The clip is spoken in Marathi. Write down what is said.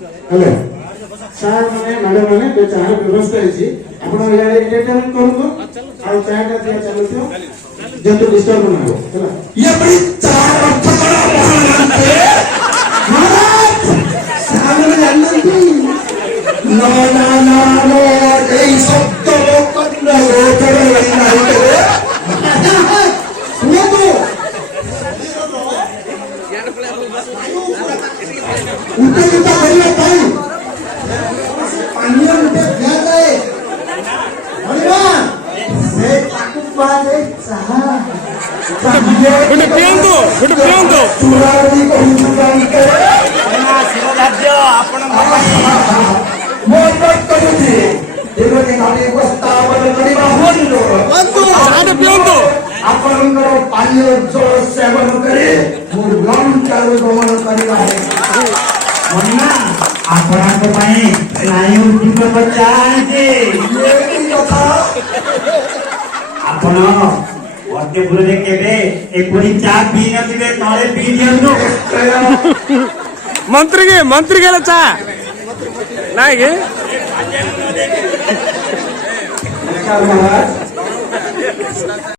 हेलो सार माने मैडम माने तो चाह व्यवस्था है आपण यार एंटरटेनमेंट करू तो आ चाय का दिया चलो तो जंतु डिस्टर्ब ना हो चला ये बड़ी चार पकड़ा महाराज सामने अनंती ना ना ना नो এই শব্দ কন্ন ওতরে নাই করে শুনো তো উঠে যেতে করিয়া তাই পানীয় উঠে দিয়া যায় হরিবা সে তাকু পড়া যায় চাহা ଗୋଟେ ପିଅନ୍ତୁ ଗୋଟେ ପିଅନ୍ତୁ ଚୁରାଡ଼ି କହୁଛନ୍ତି ଶିବରାଜ୍ୟ ଆପଣ मोट करूची एवढे गाडी उपस्थापन କରିବା ହୁଅନ୍ତୁ ଚାହାଟେ ପିଅନ୍ତୁ ଆପଣଙ୍କର ପାନୀୟ ଜଳ ସେବନ କରି ମୁଁ ଲଙ୍କାରୁ ଗମନ କରିବା ମନ୍ନା ଆପଣଙ୍କ ପାଇଁ ସ୍ନାୟୁ ଦୀପକ ଚା ଆଣିଛି ଏଇ କଥା ଆପଣ ଅଷ୍ଟପୁରରେ କେବେ ଏପରି ଚା ପିଇ ନଥିବେ ତଳେ ପିଇ ଦିଅନ୍ତୁ मंत्री गेला चा नाही गे नमस्कार महाराज